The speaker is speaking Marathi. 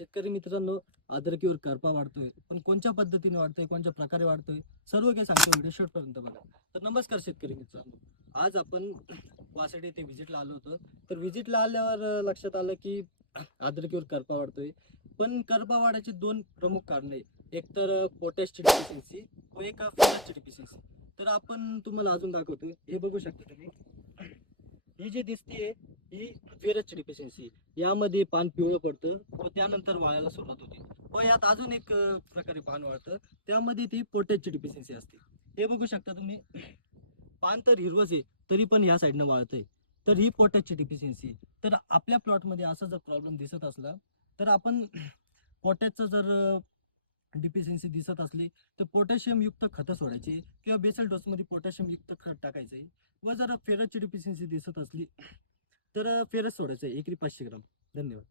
शेतकरी मित्रांनो, अद्रकीवर करपा वाढतोय, पण कोणत्या पद्धतीने वाढतोय, कोणत्या प्रकारे वाढतोय, सर्व काही सांगतो. व्हिडिओ शेवटपर्यंत बघा. तर नमस्कार शेतकरी मित्रांनो, आज आपण वासडी येथे व्हिजिटला आलो होतो. तर व्हिजिटला आल्यावर लक्षात आलं की अद्रकीवर करपा वाढतोय. पण करपा वाढायची दोन प्रमुख कारणे आहे. एक तर पोटॅशची डिफिशियन्सी व एक फिनसची डिफिशियन्सी. तर आपण तुम्हाला अजून दाखवतो. हे बघू शकता तुम्ही. ही जी दिसतीये ही फिरसची डिफिशियन्सी. यामध्ये पान पिवळं पडतं व त्यानंतर वाळायला सुरुवात होते. व यात अजून एक प्रकारे पान वाळतं, त्यामध्ये ती पोटॅशची डिफिशियन्सी असते. हे बघू शकता तुम्ही. पान तर हिरवच आहे, तरी पण या साईडनं वाळतंय. तर ही पोटॅशची डिफिशियन्सी. तर आपल्या प्लॉटमध्ये असा जर प्रॉब्लेम दिसत असला, तर आपण पोटॅशचा जर डिफिशियन्सी दिसत असली, तर पोटॅशियम युक्त खतं सोडायची किंवा बेसल डोसमध्ये पोटॅशियम युक्त खत टाकायचे. व जर फेरसची डिफिशियन्सी दिसत असली, तर फेरस सोडायचं एकरी 500 ग्राम. धन्यवाद.